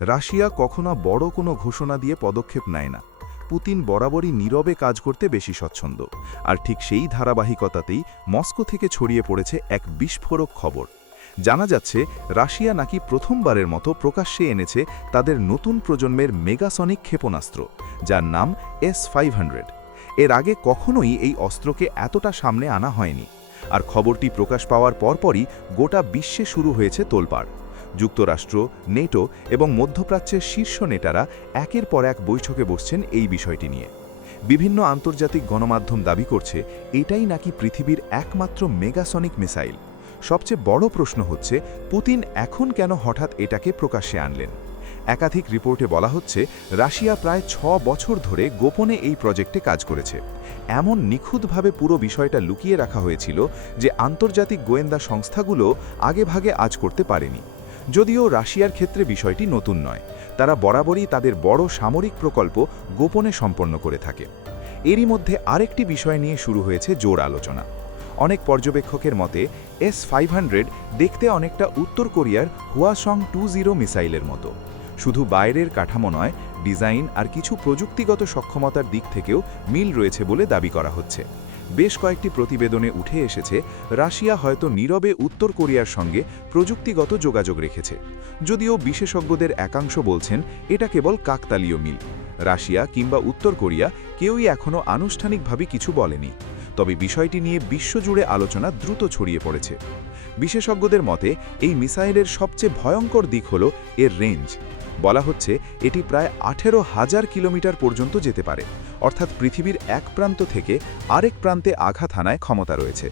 Russia কখনো বড় কোনো ঘোষণা দিয়ে পদক্ষেপ নেয় না। পুতিন বরাবরই নীরবে কাজ করতে বেশি স্বচ্ছন্দ। আর ঠিক সেই ধারাবাহিকতাতেই মস্কো থেকে ছড়িয়ে পড়েছে এক বিস্ফোরক খবর। জানা যাচ্ছে রাশিয়া নাকি প্রথমবারের মতো প্রকাশ্যে এনেছে তাদের নতুন প্রজন্মের মেগাসনিক ক্ষেপণাস্ত্র, যার নাম S-500। এর আগে কখনোই এই অস্ত্রকে এতটা সামনে আনা হয়নি। আর খবরটি প্রকাশ পাওয়ার পরপরই গোটা বিশ্বে শুরু হয়েছে তোলপাড়। যুক্তরাষ্ট্র, নেটো এবং মধ্যপ্রাচ্যের শীর্ষ নেতারা একের পর এক বৈঠকে বসছেন এই বিষয়টি নিয়ে। বিভিন্ন আন্তর্জাতিক গণমাধ্যম দাবি করছে এটাই নাকি পৃথিবীর একমাত্র মেগাসনিক মিসাইল। সবচেয়ে বড় প্রশ্ন হচ্ছে, পুতিন এখন কেন হঠাৎ এটাকে প্রকাশ্যে আনলেন? একাধিক রিপোর্টে বলা হচ্ছে রাশিয়া প্রায় 6 বছর ধরে গোপনে এই প্রজেক্টে কাজ করেছে। এমন নিখুঁতভাবে পুরো বিষয়টা লুকিয়ে রাখা হয়েছিল যে আন্তর্জাতিক গোয়েন্দা সংস্থাগুলো আগেভাগে আজ করতে পারেনি। যদিও রাশিয়ার ক্ষেত্রে বিষয়টি নতুন নয়, তারা বরাবরই তাদের বড় সামরিক প্রকল্প গোপনে সম্পন্ন করে থাকে। এরই মধ্যে আরেকটি বিষয় নিয়ে শুরু হয়েছে জোর আলোচনা। অনেক পর্যবেক্ষকের মতে S-500 দেখতে অনেকটা উত্তর কোরিয়ার Hwasong-20 মিসাইলের মতো। শুধু বাইরের কাঠামো নয়, ডিজাইন আর কিছু প্রযুক্তিগত সক্ষমতার দিক থেকেও মিল রয়েছে বলে দাবি করা হচ্ছে। বেশ কয়েকটি প্রতিবেদনে উঠে এসেছে রাশিয়া হয়তো নীরবে উত্তর কোরিয়ার সঙ্গে প্রযুক্তিগত যোগাযোগ রেখেছে। যদিও বিশেষজ্ঞদের একাংশ বলছেন এটা কেবল কাকতালীয় মিল। রাশিয়া কিংবা উত্তর কোরিয়া কেউই এখনও আনুষ্ঠানিকভাবে কিছু বলেনি। তবে বিষয়টি নিয়ে বিশ্বজুড়ে আলোচনা দ্রুত ছড়িয়ে পড়েছে। বিশেষজ্ঞদের মতে এই মিসাইলের সবচেয়ে ভয়ঙ্কর দিক হল এর রেঞ্জ। বলা হচ্ছে এটি প্রায় 18,000 কিলোমিটার পর্যন্ত যেতে পারে, অর্থাৎ পৃথিবীর এক প্রান্ত থেকে আরেক প্রান্তে আঘাত হানায় ক্ষমতা রয়েছে।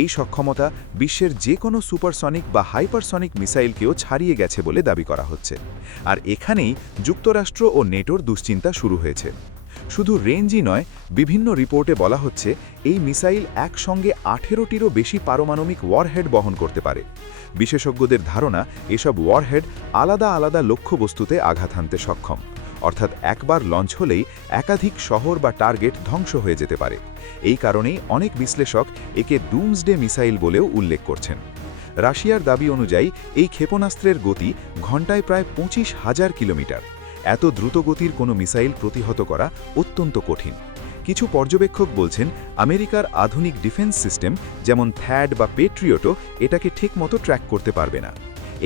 এই সক্ষমতা বিশ্বের যে কোনো সুপারসনিক বা হাইপারসনিক মিসাইলকেও ছাড়িয়ে গেছে বলে দাবি করা হচ্ছে। আর এখানেই যুক্তরাষ্ট্র ও নেটোর দুশ্চিন্তা শুরু হয়েছে। শুধু রেঞ্জই নয়, বিভিন্ন রিপোর্টে বলা হচ্ছে এই মিসাইল একসঙ্গে 18টিরও বেশি পারমাণবিক ওয়ারহেড বহন করতে পারে। বিশেষজ্ঞদের ধারণা এসব ওয়ারহেড আলাদা আলাদা লক্ষ্যবস্তুতে আঘাত হানতে সক্ষম, অর্থাৎ একবার লঞ্চ হলেই একাধিক শহর বা টার্গেট ধ্বংস হয়ে যেতে পারে। এই কারণেই অনেক বিশ্লেষক একে ডুমসডে মিসাইল বলেও উল্লেখ করছেন। রাশিয়ার দাবি অনুযায়ী এই ক্ষেপণাস্ত্রের গতি ঘণ্টায় প্রায় 25,000 কিলোমিটার। এত দ্রুত গতির কোনো মিসাইল প্রতিহত করা অত্যন্ত কঠিন। কিছু পর্যবেক্ষক বলছেন আমেরিকার আধুনিক ডিফেন্স সিস্টেম যেমন থ্যাড বা পেট্রিয়টও এটাকে ঠিকমতো ট্র্যাক করতে পারবে না।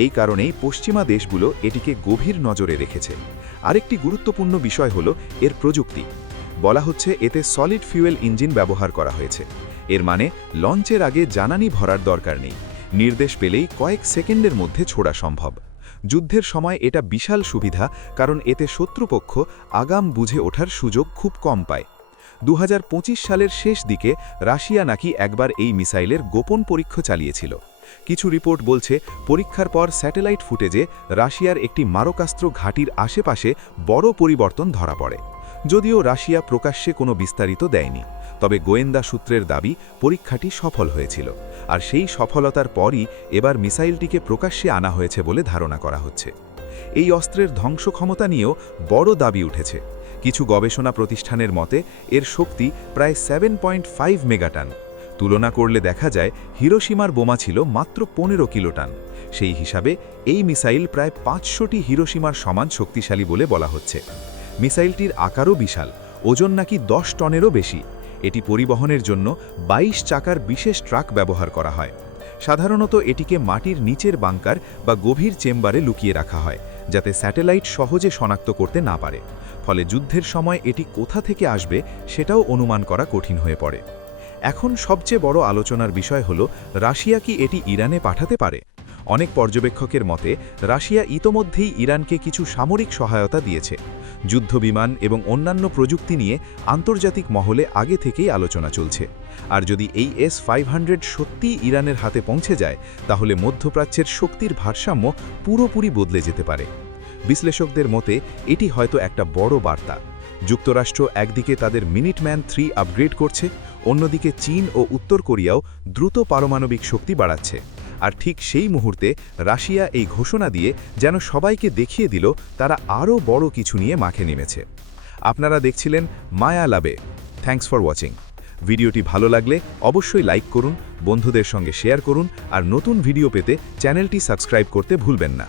এই কারণেই পশ্চিমা দেশগুলো এটিকে গভীর নজরে রেখেছে। আরেকটি গুরুত্বপূর্ণ বিষয় হল এর প্রযুক্তি। বলা হচ্ছে এতে সলিড ফিউয়েল ইঞ্জিন ব্যবহার করা হয়েছে। এর মানে লঞ্চের আগে জ্বালানি ভরার দরকার নেই, নির্দেশ পেলেই কয়েক সেকেন্ডের মধ্যে ছোড়া সম্ভব। যুদ্ধের সময় এটা বিশাল সুবিধা, কারণ এতে শত্রুপক্ষ আগাম বুঝে ওঠার সুযোগ খুব কম পায়। 2025 সালের শেষ দিকে রাশিয়া নাকি একবার এই মিসাইলের গোপন পরীক্ষা চালিয়েছিল। কিছু রিপোর্ট বলছে পরীক্ষার পর স্যাটেলাইট ফুটেজে রাশিয়ার একটি মারকাস্ত্র ঘাঁটির আশেপাশে বড় পরিবর্তন ধরা পড়ে। যদিও রাশিয়া প্রকাশ্যে কোনো বিস্তারিত দেয়নি, তবে গোয়েন্দা সূত্রের দাবি পরীক্ষাটি সফল হয়েছিল। আর সেই সফলতার পরই এবার মিসাইলটিকে প্রকাশ্যে আনা হয়েছে বলে ধারণা করা হচ্ছে। এই অস্ত্রের ধ্বংস ক্ষমতা নিয়েও বড় দাবি উঠেছে। কিছু গবেষণা প্রতিষ্ঠানের মতে এর শক্তি প্রায় 7.5 মেগাটন। তুলনা করলে দেখা যায় হিরোশিমার বোমা ছিল মাত্র 15 কিলোটন। সেই হিসাবে এই মিসাইল প্রায় 500টি হিরোশিমার সমান শক্তিশালী বলে বলা হচ্ছে। মিসাইলটির আকারও বিশাল, ওজন নাকি 10 টনেরও বেশি। এটি পরিবহনের জন্য 22 চাকার বিশেষ ট্রাক ব্যবহার করা হয়। সাধারণত এটিকে মাটির নিচের বাংকার বা গভীর চেম্বারে লুকিয়ে রাখা হয়, যাতে স্যাটেলাইট সহজে শনাক্ত করতে না পারে। ফলে যুদ্ধের সময় এটি কোথা থেকে আসবে সেটাও অনুমান করা কঠিন হয়ে পড়ে। এখন সবচেয়ে বড় আলোচনার বিষয় হল রাশিয়া কি এটি ইরানে পাঠাতে পারে। অনেক পর্যবেক্ষকের মতে রাশিয়া ইতোমধ্যেই ইরানকে কিছু সামরিক সহায়তা দিয়েছে। যুদ্ধবিমান এবং অন্যান্য প্রযুক্তি নিয়ে আন্তর্জাতিক মহলে আগে থেকেই আলোচনা চলছে। আর যদি এই S-500 সত্যিই ইরানের হাতে পৌঁছে যায়, তাহলে মধ্যপ্রাচ্যের শক্তির ভারসাম্য পুরোপুরি বদলে যেতে পারে। বিশ্লেষকদের মতে এটি হয়তো একটা বড় বার্তা। যুক্তরাষ্ট্র একদিকে তাদের মিনিটম্যান 3 আপগ্রেড করছে, অন্যদিকে চীন ও উত্তর কোরিয়াও দ্রুত পারমাণবিক শক্তি বাড়াচ্ছে। আর ঠিক সেই মুহূর্তে রাশিয়া এই ঘোষণা দিয়ে যেন সবাইকে দেখিয়ে দিল তারা আরও বড় কিছু নিয়ে মাঠে নেমেছে। আপনারা দেখছিলেন মায়া লাবে। Thanks for watching. ভিডিওটি ভালো লাগলে অবশ্যই লাইক করুন, বন্ধুদের সঙ্গে শেয়ার করুন, আর নতুন ভিডিও পেতে চ্যানেলটি সাবস্ক্রাইব করতে ভুলবেন না।